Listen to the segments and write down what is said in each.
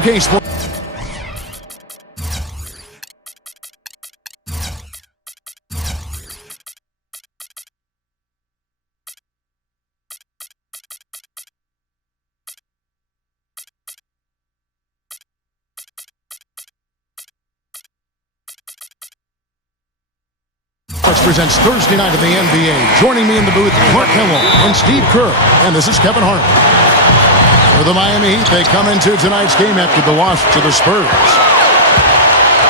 2K Sports. Presents Thursday night of the NBA. Joining me in the booth, Mark Hamill and Steve Kerr. And this is Kevin Hart. For the Miami Heat, they come into tonight's game after the loss to the Spurs.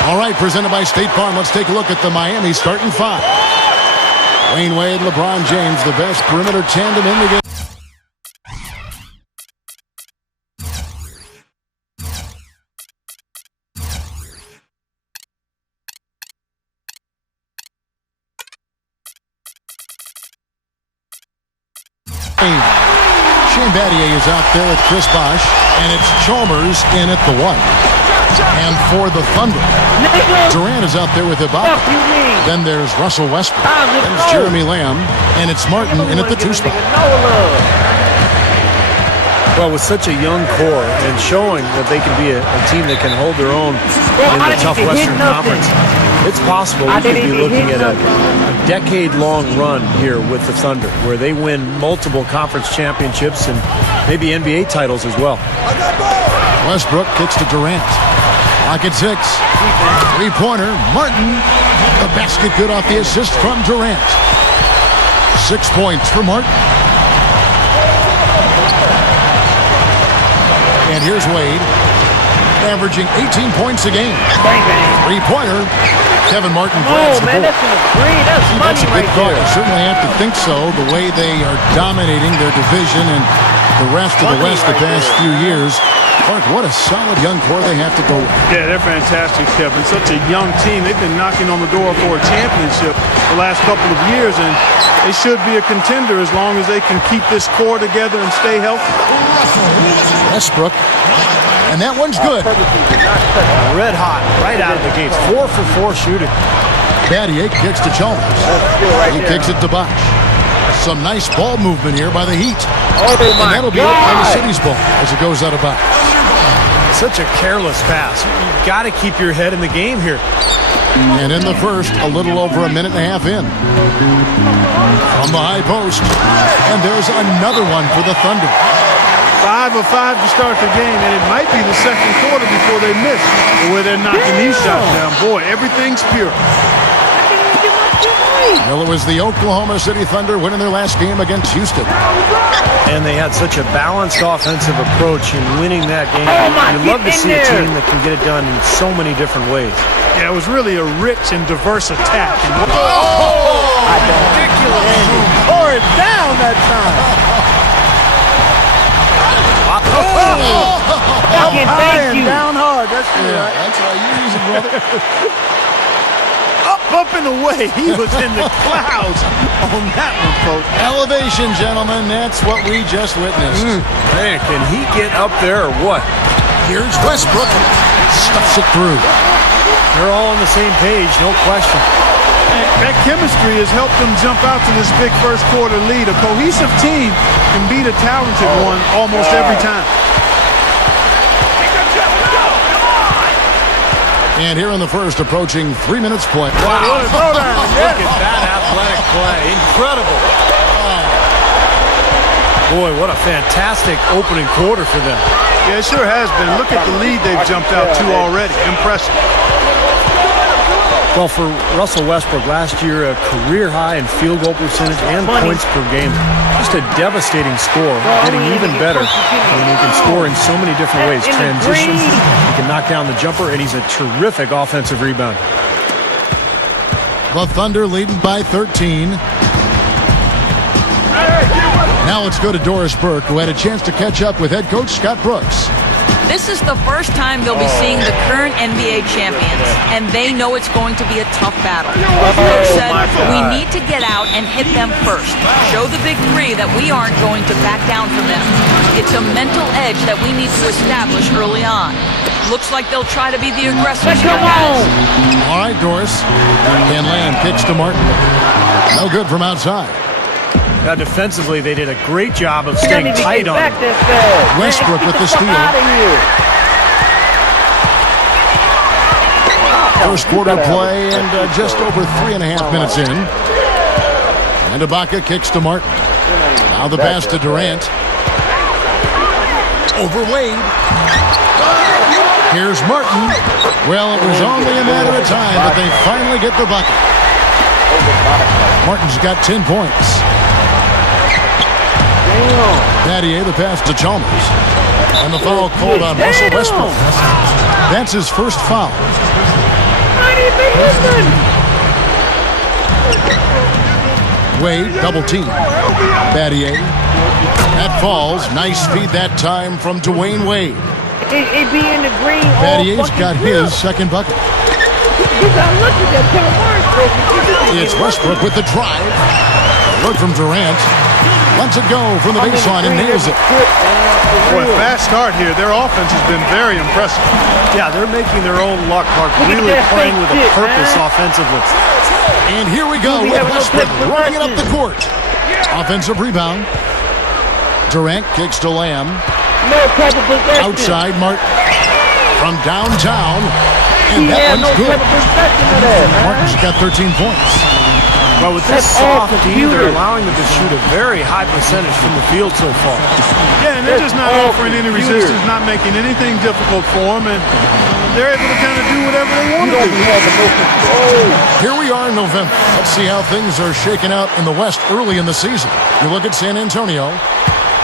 All right, presented by State Farm, let's take a look at the Miami starting five. Wayne Wade, LeBron James, the best perimeter tandem in the game. Battier is out there with Chris Bosh, and it's Chalmers in at the 1. And for the Thunder, Durant is out there with Ibaka. Then there's Russell Westbrook. There's Jeremy Lamb, and it's Martin in at the 2 spot. Well, with such a young core and showing that they can be a team that can hold their own in the tough Western Conference, it's possible we could be looking at a decade-long run here with the Thunder, where they win multiple conference championships and maybe NBA titles as well. Westbrook kicks to Durant. Lock at 6. Three-pointer, Martin. The basket good off the assist from Durant. 6 points for Martin. And here's Wade, averaging 18 points a game. Three-pointer. Kevin Martin grabs the ball. That's a good call. You certainly have to think so, the way they are dominating their division and the rest of the West the past few years. Clark, what a solid young core they have to go with. Yeah, they're fantastic, Kevin. Such a young team. They've been knocking on the door for a championship the last couple of years, and they should be a contender as long as they can keep this core together and stay healthy. Westbrook. And that one's good. Red hot, right out of the gates. 4 for 4 shooting. Battier kicks to Chalmers. He kicks it to Bosh. Some nice ball movement here by the Heat. And that'll be Oklahoma City's ball as it goes out of bounds. Such a careless pass. You've got to keep your head in the game here. And in the first, a little over a minute and a half in. From the high post. And there's another one for the Thunder. 5 of 5 to start the game, and it might be the second quarter before they miss, where they're knocking these shots down. Boy, everything's pure. Well, it was the Oklahoma City Thunder winning their last game against Houston. And they had such a balanced offensive approach in winning that game. You love to see a team that can get it done in so many different ways. Yeah, it was really a rich and diverse attack. Ridiculous. Tore it down that time. Up high and down hard. That's right. That's how you use it, brother. Up and away. He was in the clouds on that one, folks. Elevation, gentlemen. That's what we just witnessed. Man, can he get up there or what? Here's Westbrook. Stuffs it through. They're all on the same page, no question. And that chemistry has helped them jump out to this big first quarter lead. A cohesive team can beat a talented one almost every time. And here in the first, approaching 3 minutes play. Wow. What a throwdown. Look at that athletic play. Incredible. Boy, what a fantastic opening quarter for them. Yeah, it sure has been. Look at the lead they've jumped out to already. Impressive. Well, for Russell Westbrook, last year a career high in field goal percentage and points per game. Just a devastating score, getting even better when he can score in so many different ways. Transition, he can knock down the jumper, and he's a terrific offensive rebounder. The Thunder leading by 13. Now let's go to Doris Burke, who had a chance to catch up with head coach Scott Brooks. This is the first time they'll be seeing the current NBA champions, and they know it's going to be a tough battle. Brooks said, we need to get out and hit them first. Show the big three that we aren't going to back down from them. It's a mental edge that we need to establish early on. Looks like they'll try to be the aggressors here, guys. All right, Doris. And Lamb kicks to Martin. No good from outside. Now, defensively, they did a great job of staying tight on him. Westbrook with the steal. First quarter play and just over 3.5 minutes in. And Ibaka kicks to Martin. Now the pass to Durant. Over Wade. Here's Martin. Well, it was only a matter of time that they finally get the bucket. Martin's got 10 points. Battier, the pass to Chalmers. And the foul called on Russell Westbrook. That's his first foul. Wade, double team. Battier. That falls. Nice feed that time from Dwayne Wade. It be in the green. Battier's got his second bucket. It's Westbrook with the drive. Look from Durant. Lets it go from the baseline and nails it. Boy, fast start here. Their offense has been very impressive. Yeah, they're making their own luck, Clark. Really playing with a purpose offensively. And here we go with Westbrook running it up the court. Offensive rebound. Durant kicks to Lamb. Outside Martin. From downtown. And that one's good. Martin's got 13 points. Well, with this soft team, they're allowing them to shoot a very high percentage from the field so far. Yeah, and they're just not offering any resistance, not making anything difficult for them, and they're able to kind of do whatever they want to do. Here we are in November. Let's see how things are shaking out in the West early in the season. You look at San Antonio,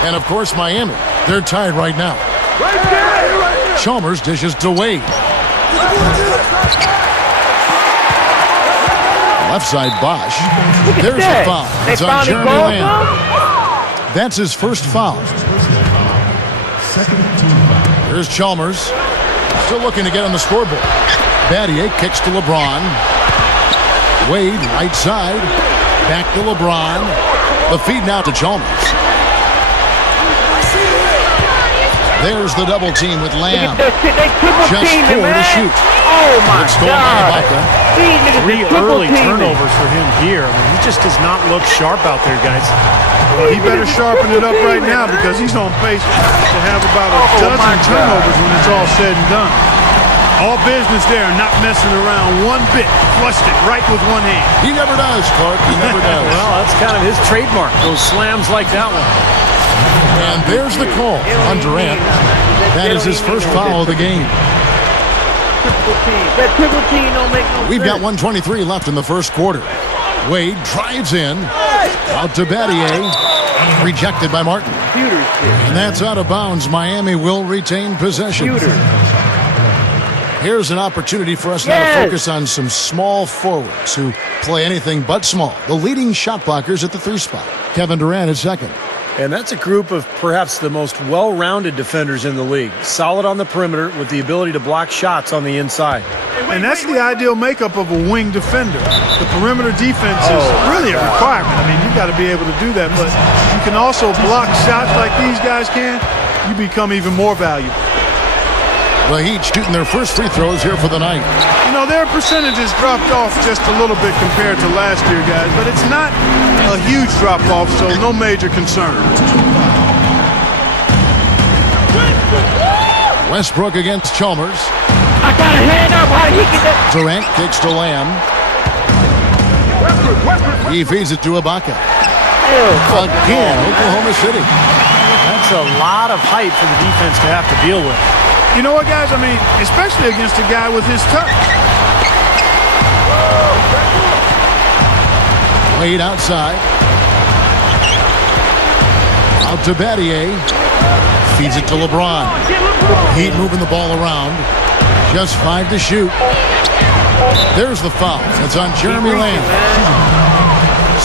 and of course Miami. They're tied right now. Chalmers dishes to Wade. Left side Bosch. There's the foul. It's on Jeremy Lamb. That's his first foul. Here's Chalmers. Still looking to get on the scoreboard. Battier kicks to LeBron. Wade, right side. Back to LeBron. The feed now to Chalmers. There's the double team with Lamb. Just 4 to shoot. Oh, my God. 3 early turnovers for him here. I mean, he just does not look sharp out there, guys. Well, he better sharpen it up right now because he's on pace to have about a dozen turnovers when it's all said and done. All business there, not messing around one bit. Flushed it right with one hand. He never does, Clark. He never does. Well, that's kind of his trademark, those slams like that one. And there's the call on Durant. That is his first foul of the game. That triple team don't make no sense. We've got 1:23 left in the first quarter. Wade drives in. Out to Battier. Rejected by Martin. And that's out of bounds. Miami will retain possession. Here's an opportunity for us now to focus on some small forwards who play anything but small. The leading shot blockers at the 3 spot. Kevin Durant is second. And that's a group of perhaps the most well-rounded defenders in the league. Solid on the perimeter with the ability to block shots on the inside. And that's the ideal makeup of a wing defender. The perimeter defense is really a requirement. I mean, you've got to be able to do that, but you can also block shots like these guys can. You become even more valuable. The Heat shooting their first free throws here for the night. You know, their percentages dropped off just a little bit compared to last year, guys, but it's not a huge drop-off, so no major concern. Westbrook against Chalmers. I got a hand up. How did he get that? Durant kicks to Lamb. He feeds it to Ibaka. Again, Oklahoma City. That's a lot of height for the defense to have to deal with. You know what, guys? I mean, especially against a guy with his touch. Wade outside. Out to Battier. Feeds it to LeBron. Heat moving the ball around. Just 5 to shoot. There's the foul. It's on Jeremy Lamb.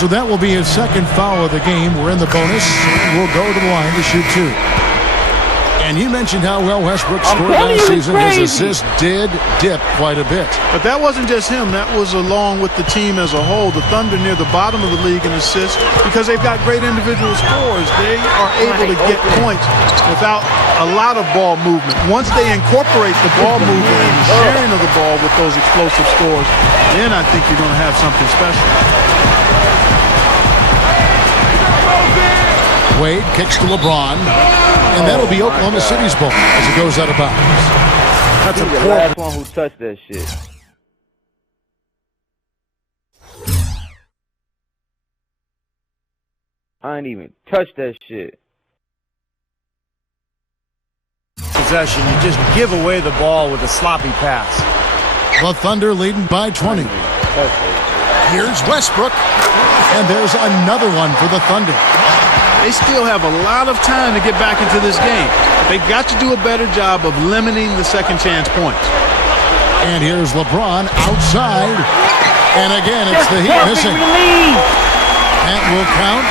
So that will be his second foul of the game. We're in the bonus. We'll go to the line to shoot 2. And you mentioned how well Westbrook scored last season. His assists did dip quite a bit. But that wasn't just him. That was along with the team as a whole. The Thunder near the bottom of the league in assists because they've got great individual scorers. They are able to get points without a lot of ball movement. Once they incorporate the ball movement and the sharing of the ball with those explosive scores, then I think you're going to have something special. Wade kicks to LeBron, and that'll be Oklahoma City's ball as it goes out of bounds. That's a poor one who touched that shit. I ain't even touched that shit. Possession, you just give away the ball with a sloppy pass. The Thunder leading by 20. Here's Westbrook, and there's another one for the Thunder. They still have a lot of time to get back into this game. They've got to do a better job of limiting the second chance points. And here's LeBron outside. And again, it's the Heat missing. That will count.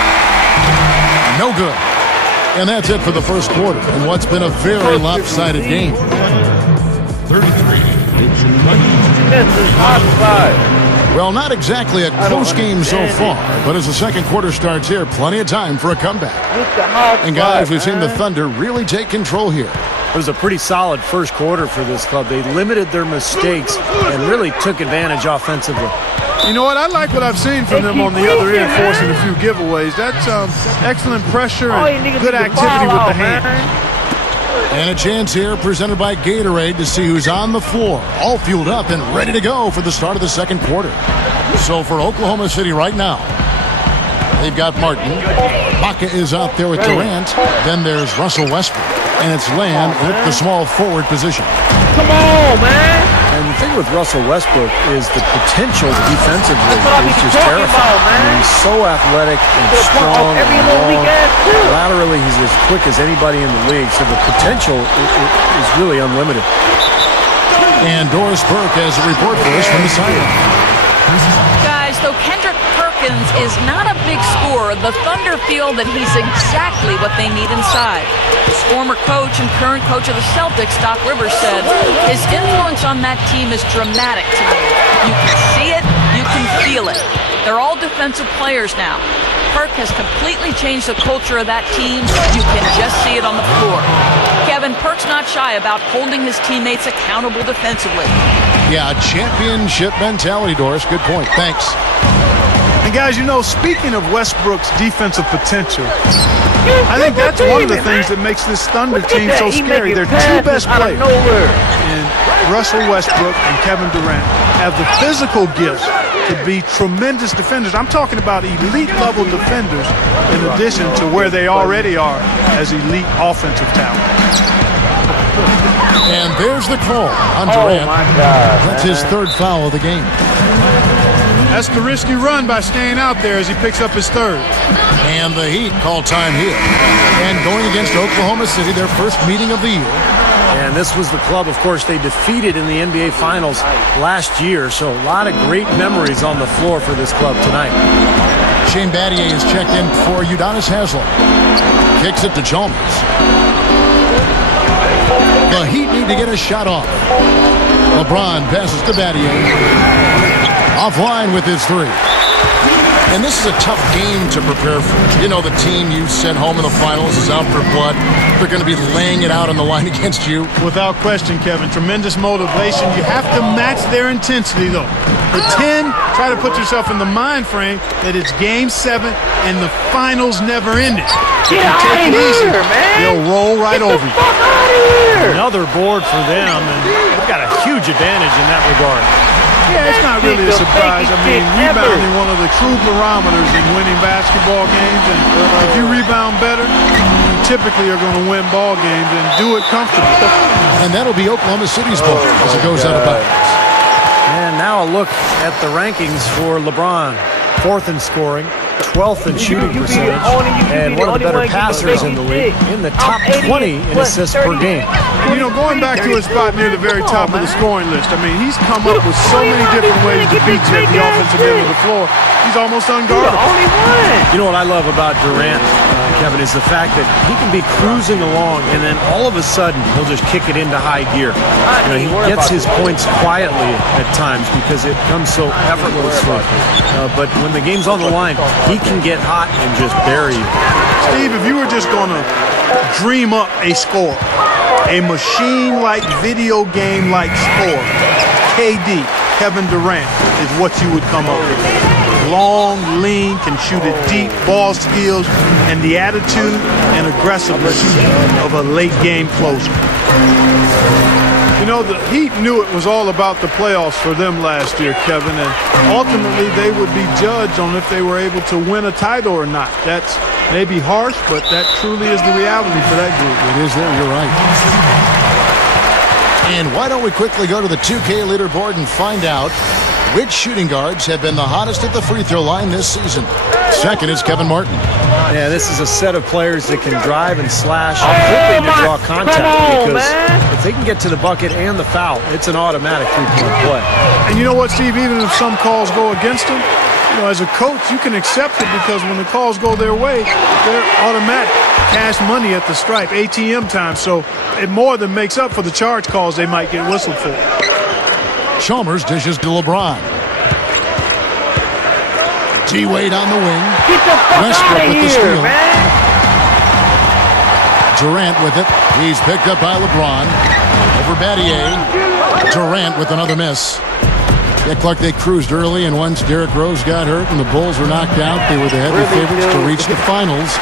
No good. And that's it for the first quarter in what's been a very lopsided game. 33. Well, not exactly a close game so far, but as the second quarter starts here, plenty of time for a comeback. And guys, we've seen the Thunder really take control here. It was a pretty solid first quarter for this club. They limited their mistakes and really took advantage offensively. You know what? I like what I've seen from them on the other end, forcing a few giveaways. That's excellent pressure and good activity with the hands. And a chance here presented by Gatorade to see who's on the floor, all fueled up and ready to go for the start of the second quarter. So for Oklahoma City right now, they've got Martin. Baca is out there with Durant. Then there's Russell Westbrook. And it's Lamb at the small forward position. Come on, man. And the thing with Russell Westbrook is the potential defensively is just terrifying. I mean, he's so athletic and strong and long. Laterally, he's as quick as anybody in the league. So the potential is really unlimited. And Doris Burke has a report for us from the sideline. Guys, though Kendrick Perkins is not a big scorer, the Thunder feel that he's exactly what they need inside. His former coach and current coach of the Celtics, Doc Rivers, said his influence on that team is dramatic to me. You can see it, you can feel it. They're all defensive players now. Perk has completely changed the culture of that team. You can just see it on the floor. Kevin, Perk's not shy about holding his teammates accountable defensively. Yeah, championship mentality, Doris. Good point. Thanks. And guys, you know, speaking of Westbrook's defensive potential, I think that's one of the things that makes this Thunder team so scary. Their two best players, and Russell Westbrook and Kevin Durant, have the physical gifts to be tremendous defenders. I'm talking about elite-level defenders in addition to where they already are as elite offensive talent. And there's the call on Durant. Oh my God, that's his third foul of the game. That's the risky run by staying out there as he picks up his third. And the Heat call time here. And going against Oklahoma City, their first meeting of the year. And this was the club, of course, they defeated in the NBA Finals last year. So a lot of great memories on the floor for this club tonight. Shane Battier is checked in for Udonis Haslem. Kicks it to Chalmers. The Heat need to get a shot off. LeBron passes to Battier. Offline with his three. And this is a tough game to prepare for. You know, the team you sent home in the finals is out for blood. They're going to be laying it out on the line against you. Without question, Kevin. Tremendous motivation. You have to match their intensity, though. Pretend, try to put yourself in the mind frame that it's Game 7 and the finals never ended. If you take it easy, they'll roll right over you. Another board for them, and they've got a huge advantage in that regard. Yeah, it's not really a surprise. I mean, rebounding one of the true barometers in winning basketball games. And if you rebound better, you typically are going to win ball games and do it comfortably. And that'll be Oklahoma City's ball as it goes out of bounds. And now a look at the rankings for LeBron. 4th in scoring, 12th in shooting percentage, and one of the better passers in the league, in the top 20 in assists per game. You know, going back to his spot near the very top of the scoring list, I mean, he's come up with so many different ways to beat you at the offensive end of the floor. He's almost unguardable. You know what I love about Durant, Kevin, is the fact that he can be cruising along, and then all of a sudden, he'll just kick it into high gear. You know, he gets his points quietly at times because it comes so effortlessly. But when the game's on the line, he can get hot and just bury you. Steve, if you were just going to dream up a score, a machine-like, video game-like score, KD, Kevin Durant, is what you would come up with. Long, lean, can shoot it deep, ball skills, and the attitude and aggressiveness of a late-game closer. You know, the Heat knew it was all about the playoffs for them last year, Kevin, and ultimately they would be judged on if they were able to win a title or not. That's maybe harsh, but that truly is the reality for that group. It is there, you're right. And why don't we quickly go to the 2K leaderboard and find out which shooting guards have been the hottest at the free throw line this season. Second is Kevin Martin. Yeah, this is a set of players that can drive and slash quickly to draw contact, because if they can get to the bucket and the foul, it's an automatic three-point play. And you know what, Steve? Even if some calls go against them, you know, as a coach, you can accept it because when the calls go their way, they're automatic. Cash money at the stripe, ATM time. So it more than makes up for the charge calls they might get whistled for. Chalmers dishes to LeBron. T-Wade on the wing. Get the fuck Westbrook out of with the here, steal. man. Durant with it. He's picked up by LeBron. Over Battier. Durant with another miss. Looked like they cruised early, and once Derrick Rose got hurt and the Bulls were knocked out, they were the heavy favorites to reach the finals.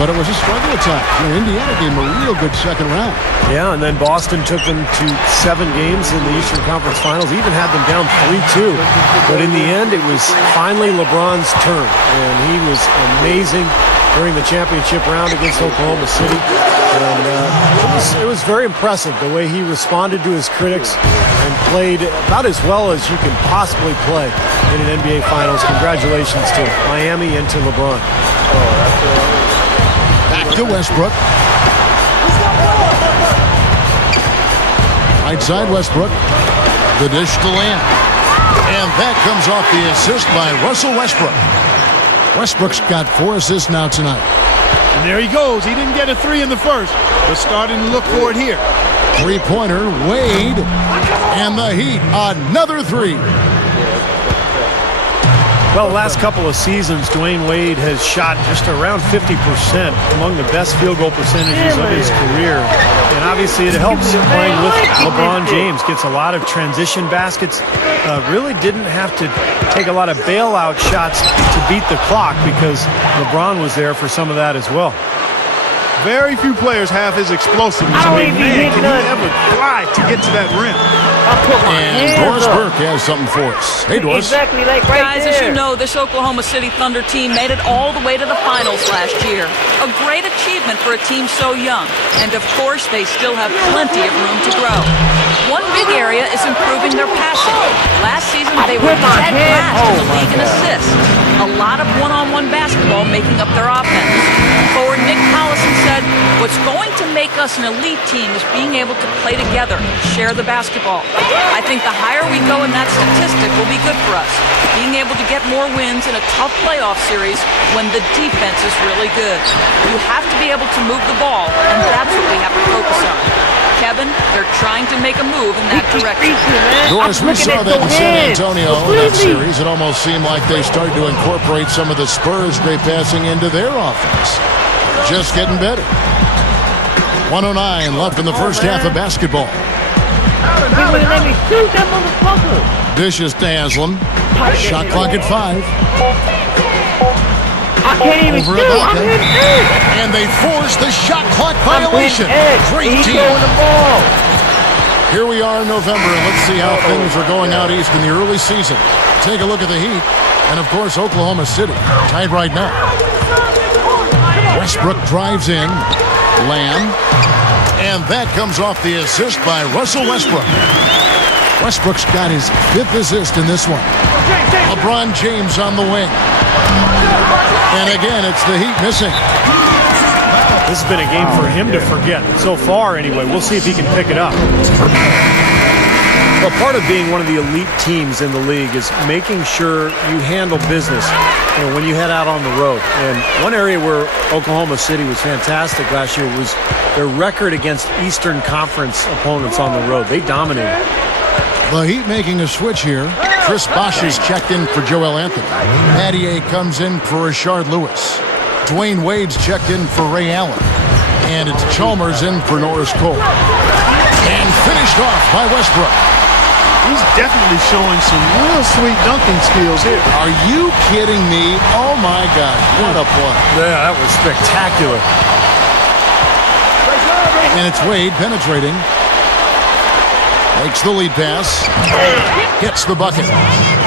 But it was a struggle at times. You know, Indiana gave them a real good second round. Yeah, and then Boston took them to 7 games in the Eastern Conference Finals, even had them down 3-2. But in the end, it was finally LeBron's turn, and he was amazing during the championship round against Oklahoma City. And it was very impressive the way he responded to his critics and played about as well as you can possibly play in an NBA Finals. Congratulations to Miami and to LeBron. Back to Westbrook. Right side Westbrook. The dish to Lamb. And that comes off the assist by Russell Westbrook. Westbrook's got 4 assists now tonight. And there he goes. He didn't get a 3 in the first, but starting to look for it here. Three-pointer, Wade. And the Heat, another 3. Well, the last couple of seasons, Dwayne Wade has shot just around 50%, among the best field goal percentages of his career. And obviously it helps playing with LeBron James. Gets a lot of transition baskets. Really didn't have to take a lot of bailout shots to beat the clock because LeBron was there for some of that as well. Very few players have his explosiveness. I don't Man, even hit can he nothing. ever drive to get to that rim? I put my And hands Doris up. Burke has something for us. Hey, Doris. Exactly like right Guys, there. as you know, this Oklahoma City Thunder team made it all the way to the finals last year. A great achievement for a team so young. And of course, they still have plenty of room to grow. One big area is improving their passing. Last season, they were put my dead hand- last in the oh my league in God. assists. A lot of one-on-one basketball making up their offense. Forward Nick Collison said, "What's going to make us an elite team is being able to play together, share the basketball. I think the higher we go in that statistic will be good for us. Being able to get more wins in a tough playoff series when the defense is really good. You have to be able to move the ball, and that's what we have to focus on." Kevin, they're trying to make a move in that direction. Doris, we saw that in San Antonio in that series. It almost seemed like they started to incorporate some of the Spurs' great passing into their offense. Just getting better. 1:09 left in the first half of basketball. He wouldn't let me shoot that motherfucker. Dishes to Haslam. Shot clock at 5. I can't even Over shoot. I'm Ibaka. hitting X. And they force the shot clock I'm violation. hitting X. Great He's team. throwing the ball. Here we are in November, and let's see how things are going out east in the early season. Take a look at the Heat, and of course Oklahoma City, tied right now. Westbrook drives in, Lamb, and that comes off the assist by Russell Westbrook. Westbrook's got his 5th assist in this one. LeBron James on the wing. And again, it's the Heat missing. This has been a game for him to forget. So far, anyway. We'll see if he can pick it up. But part of being one of the elite teams in the league is making sure you handle business, you know, when you head out on the road. And one area where Oklahoma City was fantastic last year was their record against Eastern Conference opponents on the road. They dominated. The Heat making a switch here. Chris Bosh is checked in for Joel Anthony. Battier comes in for Rashard Lewis. Dwayne Wade's checked in for Ray Allen. And it's Chalmers in for Norris Cole. And finished off by Westbrook. He's definitely showing some real sweet dunking skills here. Are you kidding me? Oh my God, what a play. Yeah, that was spectacular. And it's Wade penetrating. Makes the lead pass. Gets the bucket.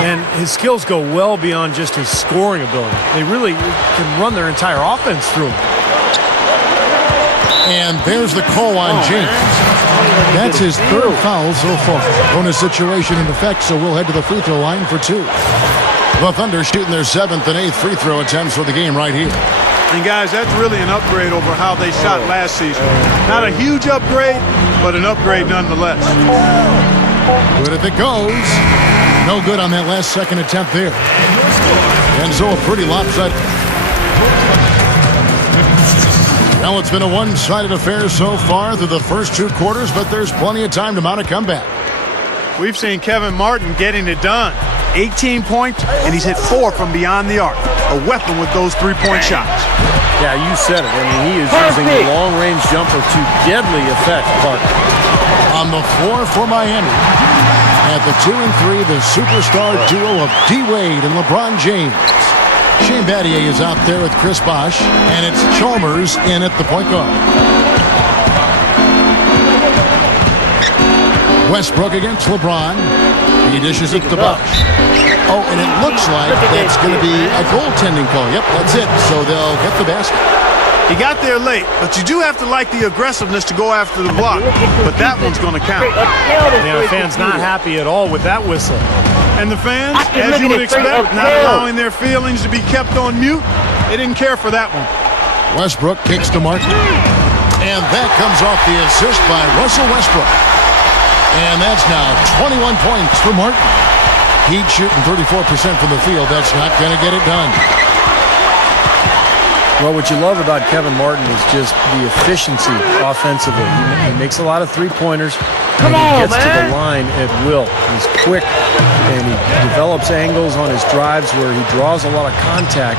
And his skills go well beyond just his scoring ability. They really can run their entire offense through him. And there's the call on James. That's his third foul so far. Bonus situation in effect, so we'll head to the free throw line for 2. The Thunder shooting their 7th and 8th free throw attempts for the game right here. And guys, that's really an upgrade over how they shot last season. Not a huge upgrade, but an upgrade nonetheless. Good if it goes. No good on that last second attempt there. And so a pretty lopsided. Now it's been a one-sided affair so far through the first 2 quarters, but there's plenty of time to mount a comeback. We've seen Kevin Martin getting it done. 18 points, and he's hit 4 from beyond the arc. A weapon with those 3-point shots. Yeah, you said it. I mean, he is using the long-range jumper to deadly effect, Clark. On the floor for Miami. At the 2 and 3, the superstar duo of D-Wade and LeBron James. Shane Battier is out there with Chris Bosh, and it's Chalmers in at the point guard. Westbrook against LeBron. He dishes it to Bosh. Oh, and it looks like that's going to be a goaltending call. Yep, that's it. So they'll get the basket. He got there late, but you do have to like the aggressiveness to go after the block. But that one's going to count. Yeah, the fans not happy at all with that whistle. And the fans, as you would expect, not allowing their feelings to be kept on mute. They didn't care for that one. Westbrook kicks to Martin. And that comes off the assist by Russell Westbrook. And that's now 21 points for Martin. Heat shooting 34% from the field. That's not going to get it done. Well, what you love about Kevin Martin is just the efficiency offensively. He makes a lot of three-pointers, and he gets to the line at will. He's quick, and he develops angles on his drives where he draws a lot of contact,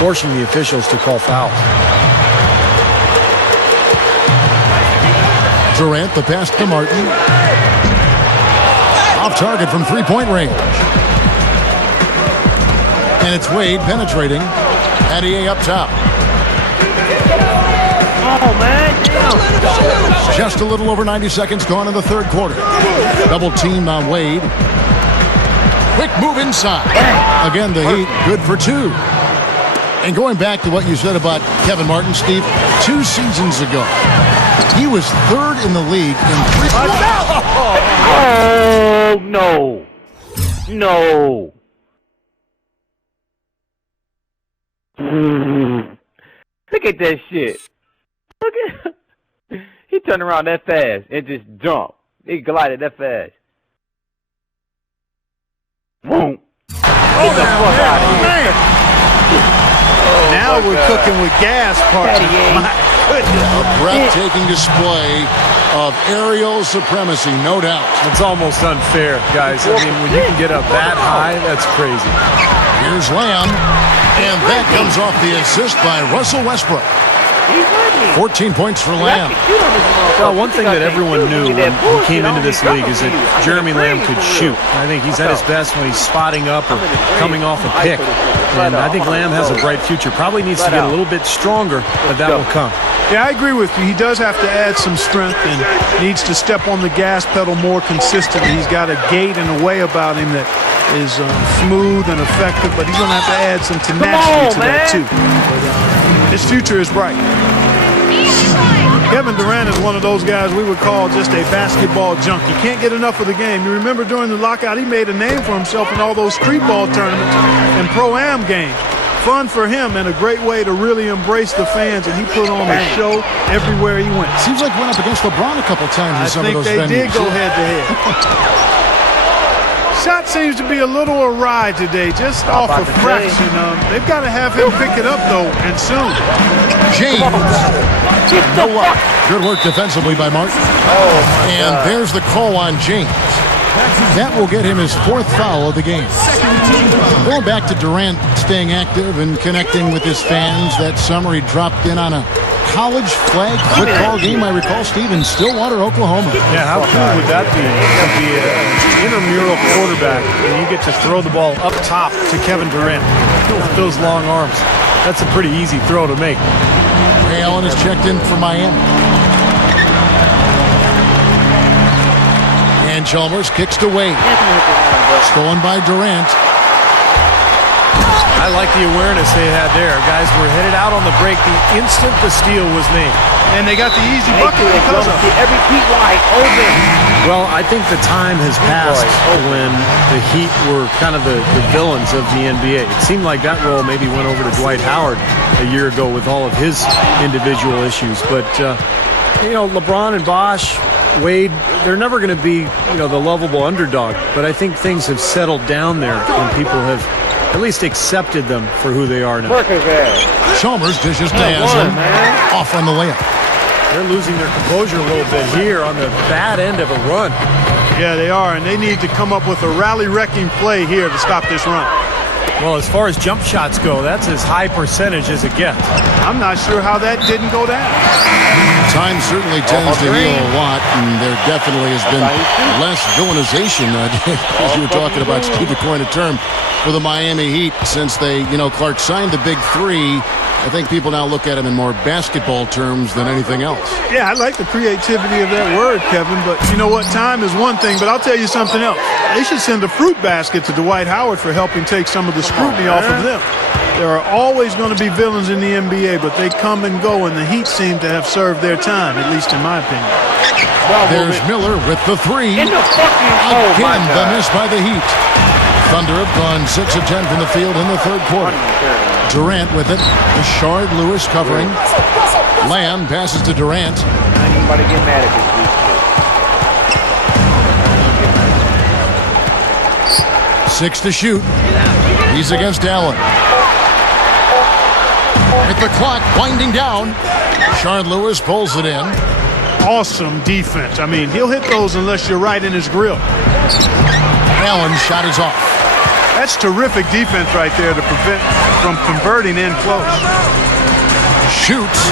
forcing the officials to call fouls. Durant, the pass to Martin. Off target from three-point range. And it's Wade penetrating. Battier up top. Oh, man, damn. Just a little over 90 seconds gone in the third quarter. Double team on Wade. Quick move inside. Again, the Heat good for 2. And going back to what you said about Kevin Martin, Steve, 2 seasons ago, he was 3rd in the league in three. Oh, no. No. Look at that shit. Look at he turned around that fast and just jumped. He glided that fast. Boom. Get the fuck out of here. Now we're cooking with gas, partner. My goodness. A breathtaking display of aerial supremacy, no doubt. It's almost unfair, guys. I mean, when you can get up that high, that's crazy. Here's Lamb, and that comes off the assist by Russell Westbrook. 14 points for Lamb. Well, one thing that everyone knew when he came into this league is that Jeremy Lamb could shoot. I think he's at his best when he's spotting up or coming off a pick. And I think Lamb has a bright future. Probably needs to get a little bit stronger, but that will come. Yeah, I agree with you. He does have to add some strength and needs to step on the gas pedal more consistently. He's got a gait and a way about him that is smooth and effective, but he's going to have to add some tenacity to that too. But, his future is bright. Kevin Durant is one of those guys we would call just a basketball junkie. Can't get enough of the game. You remember during the lockout, he made a name for himself in all those street ball tournaments and pro-am games. Fun for him and a great way to really embrace the fans, and he put on a show everywhere he went. Seems like went up against LeBron a couple times in some of those venues. I think they did go head-to-head. Shot seems to be a little awry today, just off a fraction. They've got to have him pick it up, though, and soon. James. No luck. Good work defensively by Martin. And there's the call on James. That will get him his 4th foul of the game. Going back to Durant staying active and connecting with his fans. That summer he dropped in on a college flag football game, I recall, Steve, in Stillwater, Oklahoma. Yeah, how cool would that be? To be an intramural quarterback and you get to throw the ball up top to Kevin Durant with those long arms. That's a pretty easy throw to make. Ray Allen is checked in for Miami. And Chalmers kicks to Wade. Stolen by Durant. I like the awareness they had there. Guys were headed out on the break the instant the steal was made. And they got the easy bucket because of it. Every Pete White open. Well, I think the time has passed when the Heat were kind of the villains of the NBA. It seemed like that role maybe went over to Dwight Howard a year ago with all of his individual issues. But, LeBron and Bosh, Wade, they're never going to be, the lovable underdog. But I think things have settled down there and people have at least accepted them for who they are now. Chalmers dishes to Haslam. Off on the layup. They're losing their composure a little bit here on the bad end of a run. Yeah, they are, and they need to come up with a rally-wrecking play here to stop this run. Well, as far as jump shots go, that's as high percentage as it gets. I'm not sure how that didn't go down. Time certainly tends to heal a lot, and there definitely has been less villainization, as you were talking about, Steve, to coin a term, for the Miami Heat since they, Clark signed the big three. I think people now look at him in more basketball terms than anything else. Yeah, I like the creativity of that word, Kevin, but you know what? Time is one thing, but I'll tell you something else. They should send a fruit basket to Dwight Howard for helping take some of the scrutiny off of them. There are always going to be villains in the NBA, but they come and go, and the Heat seem to have served their time, at least in my opinion. There's Miller with the three. Again, the miss by the Heat. Thunder have gone 6 of 10 from the field in the third quarter. Durant with it. Rashard Lewis covering. Lamb passes to Durant. Anybody get mad at this? 6 to shoot. He's against Allen. With the clock winding down, Rashard Lewis pulls it in. Awesome defense. I mean, he'll hit those unless you're right in his grill. Allen's shot is off. That's terrific defense right there to prevent from converting in close. Shoots.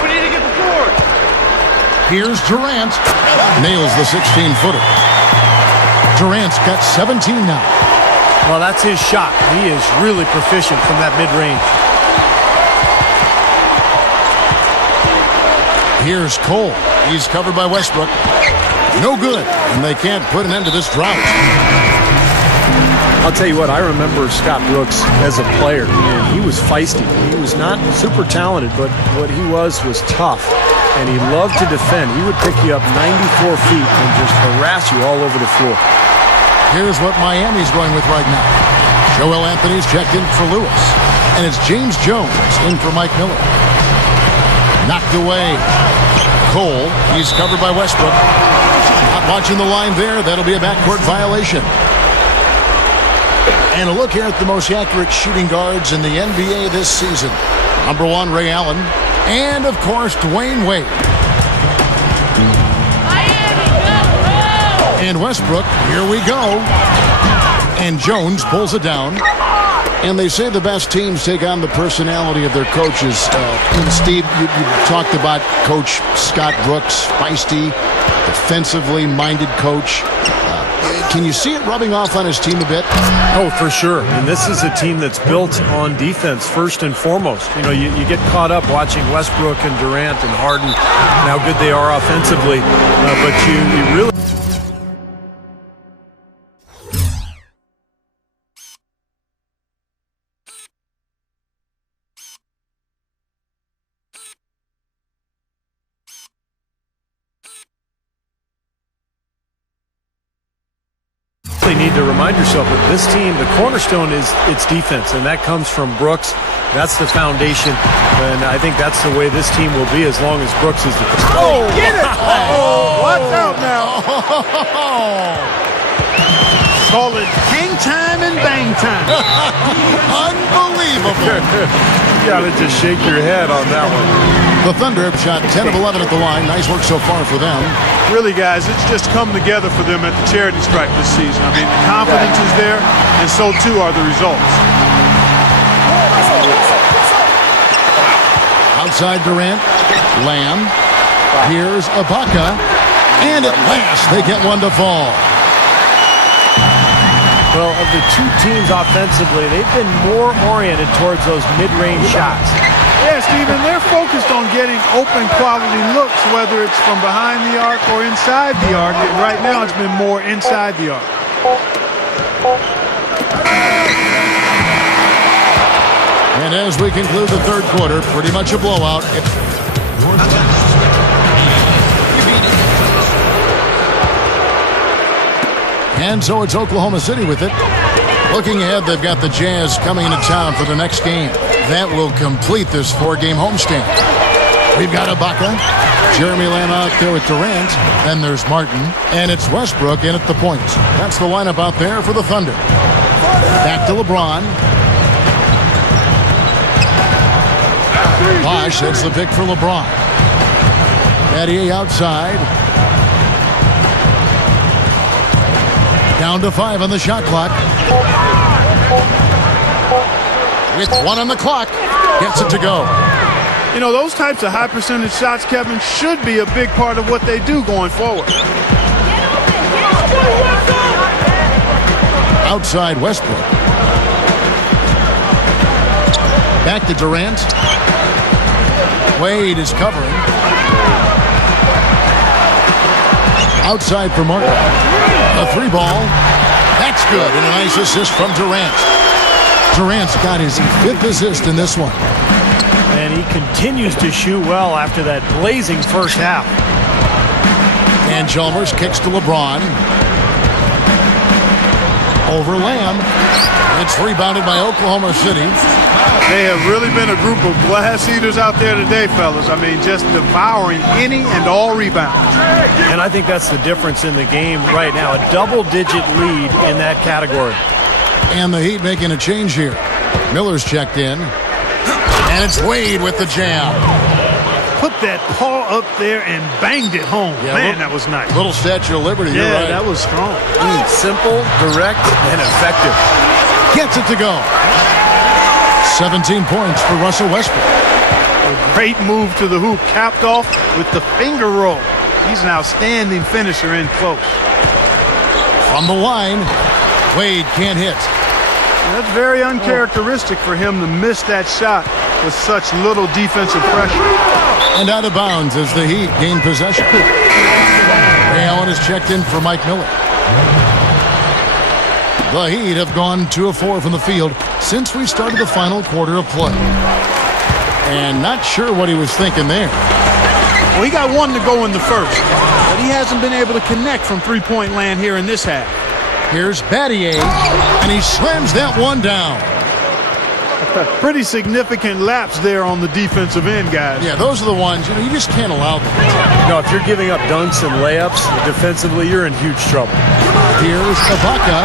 We need to get the board. Here's Durant. Nails the 16-footer. Durant's got 17 now. Well, that's his shot. He is really proficient from that mid-range. Here's Cole. He's covered by Westbrook. No good, and they can't put an end to this drought. I'll tell you what, I remember Scott Brooks as a player, and he was feisty. He was not super talented, but what he was tough, and he loved to defend. He would pick you up 94 feet and just harass you all over the floor. Here's what Miami's going with right now. Joel Anthony's checked in for Lewis, and it's James Jones in for Mike Miller. Knocked away. Cole, he's covered by Westbrook. Not watching the line there. That'll be a backcourt violation. And a look here at the most accurate shooting guards in the NBA this season. Number 1, Ray Allen. And, of course, Dwayne Wade. And Westbrook, here we go. And Jones pulls it down. And they say the best teams take on the personality of their coaches. Steve, you talked about Coach Scott Brooks, feisty, defensively minded coach. Can you see it rubbing off on his team a bit? Oh, for sure. And this is a team that's built on defense first and foremost. You get caught up watching Westbrook and Durant and Harden and how good they are offensively, but you really... need to remind yourself that this team, the cornerstone is its defense, and that comes from Brooks. That's the foundation, and I think that's the way this team will be as long as Brooks is the coach. Oh, get it! Oh, watch out now. Call it hang time and bang time. Unbelievable. You gotta just shake your head on that one. The Thunder have shot 10 of 11 at the line. Nice work so far for them. Really, guys, it's just come together for them at the charity stripe this season. I mean, the confidence is there, and so too are the results. Outside Durant, Lamb. Here's Ibaka. And at last, they get one to fall. Well, of the two teams offensively, they've been more oriented towards those mid-range shots. Yeah, Steven, they're focused on getting open quality looks, whether it's from behind the arc or inside the arc. And right now it's been more inside the arc. And as we conclude the third quarter, pretty much a blowout. And so it's Oklahoma City with it. Looking ahead, they've got the Jazz coming into town for the next game. That will complete this four-game homestand. We've got Ibaka, Jeremy Lamb out there with Durant. Then there's Martin, and it's Westbrook in at the point. That's the lineup out there for the Thunder. Back to LeBron. Bosh, that's the pick for LeBron. Battier outside. Down to 5 on the shot clock. With 1 on the clock. Gets it to go. You know, those types of high percentage shots, Kevin, should be a big part of what they do going forward. Outside Westbrook. Back to Durant. Wade is covering. Outside for Martin. A 3-ball. That's good. And a nice assist from Durant. Durant's got his 5th assist in this one. And he continues to shoot well after that blazing first half. And Chalmers kicks to LeBron. Over Lamb. It's rebounded by Oklahoma City. They have really been a group of glass eaters out there today, fellas. I mean, just devouring any and all rebounds. And I think that's the difference in the game right now. A double-digit lead in that category. And the Heat making a change here. Miller's checked in. And it's Wade with the jam. Put that paw up there and banged it home. Yeah, man, that was nice. Little Statue of Liberty, yeah, you're right. That was strong. Simple, direct, and effective. Gets it to go. 17 points for Russell Westbrook. A great move to the hoop, capped off with the finger roll. He's an outstanding finisher in close. From the line, Wade can't hit. That's very uncharacteristic for him to miss that shot with such little defensive pressure. And out of bounds as the Heat gain possession. Ray Allen is checked in for Mike Miller. The Heat have gone 2 of 4 from the field since we started the final quarter of play. And not sure what he was thinking there. Well, he got 1 to go in the first, but he hasn't been able to connect from three-point land here in this half. Here's Battier, and he slams that one down. Pretty significant lapse there on the defensive end, guys. Yeah, those are the ones, you just can't allow them. No, if you're giving up dunks and layups, defensively, you're in huge trouble. Here's Ibaka.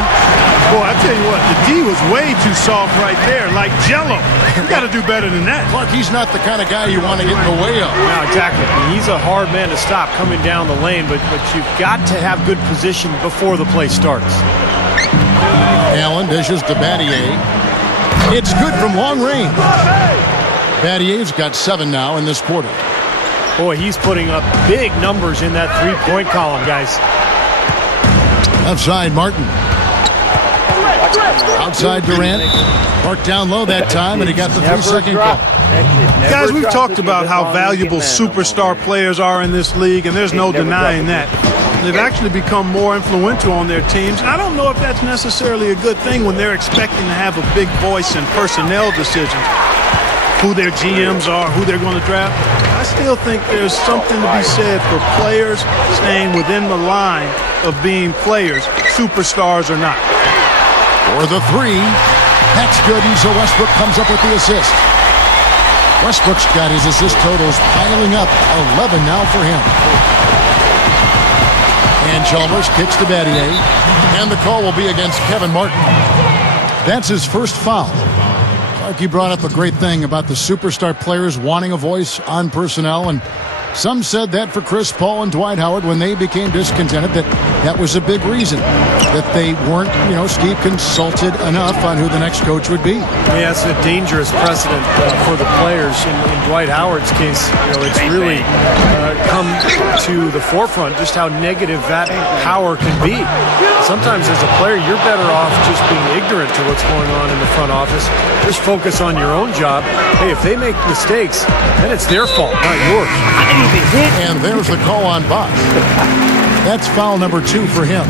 Boy, I tell you what, the D was way too soft right there, like Jell-O. You got to do better than that. Look, he's not the kind of guy you want to get in the way of. No, exactly. He's a hard man to stop coming down the lane, but you've got to have good position before the play starts. Allen dishes to Battier. It's good from long range. Battier's got 7 now in this quarter. Boy, he's putting up big numbers in that three-point column, guys. Outside Martin. Outside Durant. Marked down low that time, and he got the 3-second call. Guys, we've talked about how valuable superstar players are in this league, and there's no denying that. They've actually become more influential on their teams. I don't know if that's necessarily a good thing when they're expecting to have a big voice in personnel decisions. Who their GMs are, who they're going to draft. I still think there's something to be said for players staying within the line of being players, superstars or not. For the 3, that's good, and so Westbrook comes up with the assist. Westbrook's got his assist totals piling up, 11 now for him. And Chalmers kicks to Battier, and the call will be against Kevin Martin. That's his first foul. Clark, you brought up a great thing about the superstar players wanting a voice on personnel, and Some said that for Chris Paul and Dwight Howard when they became discontented, that was a big reason, that they weren't, Steve, consulted enough on who the next coach would be. Yeah, it's a dangerous precedent for the players. In Dwight Howard's case, it's really come to the forefront just how negative that power can be. Sometimes as a player, you're better off just being ignorant to what's going on in the front office. Just focus on your own job. Hey, if they make mistakes, then it's their fault, not yours. And there's the call on Bosch. That's foul number 2 for him.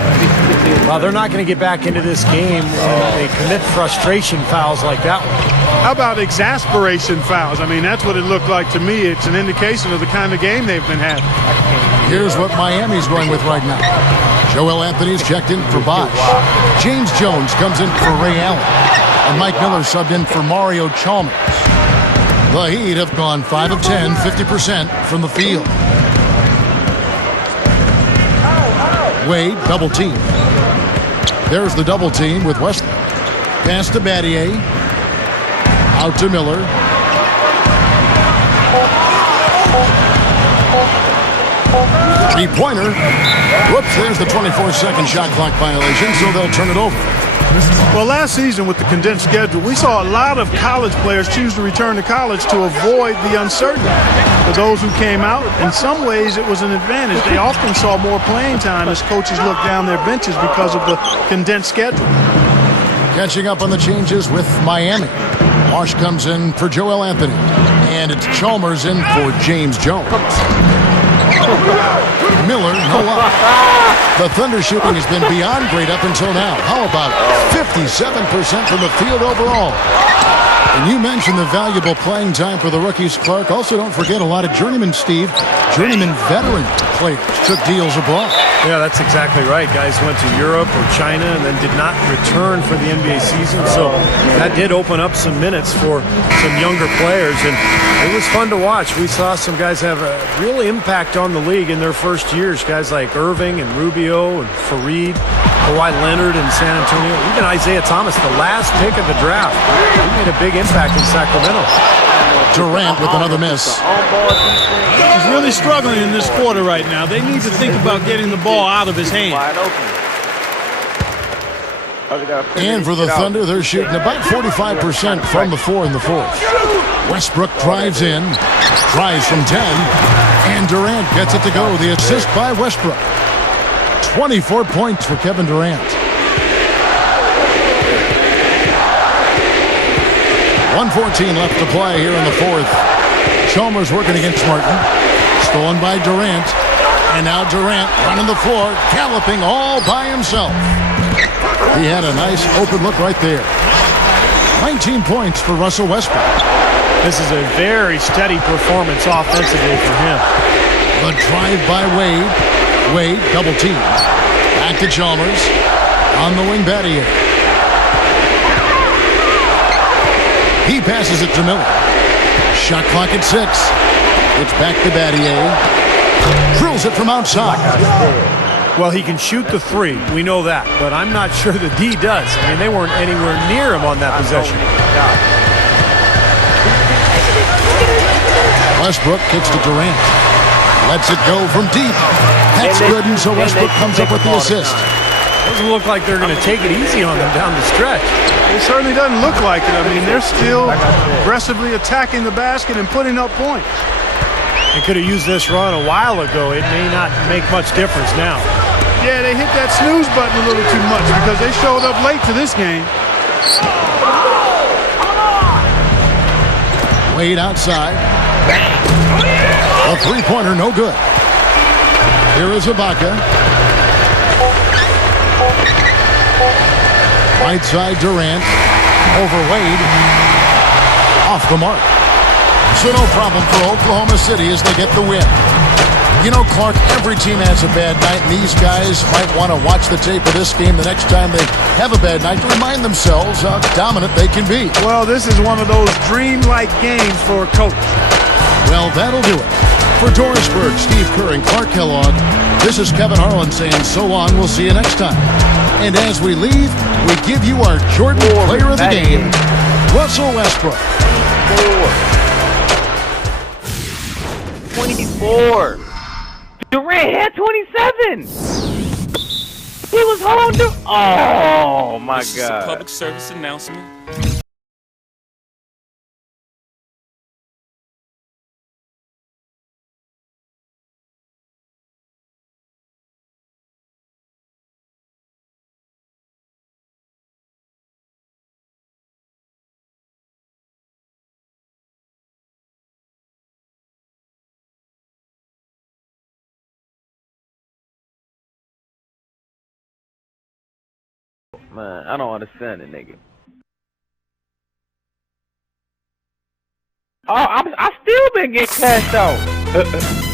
Well, they're not going to get back into this game when they commit frustration fouls like that one. How about exasperation fouls? I mean, that's what it looked like to me. It's an indication of the kind of game they've been having. Here's what Miami's going with right now. Joel Anthony's checked in for Bosch. James Jones comes in for Ray Allen. And Mike Miller subbed in for Mario Chalmers. The Heat have gone 5 of 10, 50% from the field. Wade, double team. There's the double team with Westbrook. Pass to Battier. Out to Miller. Three-pointer. Whoops, there's the 24-second shot clock violation, so they'll turn it over. Well, last season with the condensed schedule, we saw a lot of college players choose to return to college to avoid the uncertainty. For those who came out, in some ways it was an advantage. They often saw more playing time as coaches looked down their benches because of the condensed schedule. Catching up on the changes with Miami. Marsh comes in for Joel Anthony. And it's Chalmers in for James Jones. Miller, no luck. The Thunder shooting has been beyond great up until now. How about 57% from the field overall? And you mentioned the valuable playing time for the rookies, Clark. Also, don't forget a lot of journeyman, Steve. Journeyman veteran players took deals abroad. Yeah, that's exactly right. Guys went to Europe or China and then did not return for the NBA season. So that did open up some minutes for some younger players. And it was fun to watch. We saw some guys have a real impact on the league in their first years. Guys like Irving and Rubio and Fareed, Kawhi Leonard in San Antonio, even Isaiah Thomas, the last pick of the draft. He made a big impact in Sacramento. Durant with another miss. He's really struggling in this quarter right now. They need to think about getting the ball out of his hand. And for the Thunder, they're shooting about 45% from the floor in the fourth. Westbrook drives in, tries from 10, and Durant gets it to go. The assist by Westbrook. 24 points for Kevin Durant. 1:14 left to play here in the fourth. Chalmers working against Martin. Stolen by Durant. And now Durant running the floor, galloping all by himself. He had a nice open look right there. 19 points for Russell Westbrook. This is a very steady performance offensively for him. The drive by Wade. Wade, double team. Back to Chalmers. On the wing, Battier. He passes it to Miller. Shot clock at 6. It's back to Battier. Drills it from outside. Well, he can shoot the three. We know that. But I'm not sure the D does. I mean, they weren't anywhere near him on that possession. Westbrook kicks to Durant. Lets it go from deep. That's good, and so Westbrook comes up with the assist. Doesn't look like they're going to take it easy on them down the stretch. It certainly doesn't look like it. I mean, they're still aggressively attacking the basket and putting up points. They could have used this run a while ago. It may not make much difference now. Yeah, they hit that snooze button a little too much because they showed up late to this game. Wade outside. A three-pointer, no good. Here is Ibaka. Right side, Durant. Over Wade. Off the mark. So no problem for Oklahoma City as they get the win. You know, Clark, every team has a bad night, and these guys might want to watch the tape of this game the next time they have a bad night to remind themselves how dominant they can be. Well, this is one of those dream-like games for a coach. Well, that'll do it. For Doris Burke, Steve Kerr, and Clark Kellogg, this is Kevin Harlan saying so long. We'll see you next time. And as we leave, we give you our Jordan Player of the Game, Russell Westbrook. 24. Durant had 27. He was holding. Oh my This is a God. public service announcement. Man, I don't understand it, nigga. Oh, I still been getting cashed out.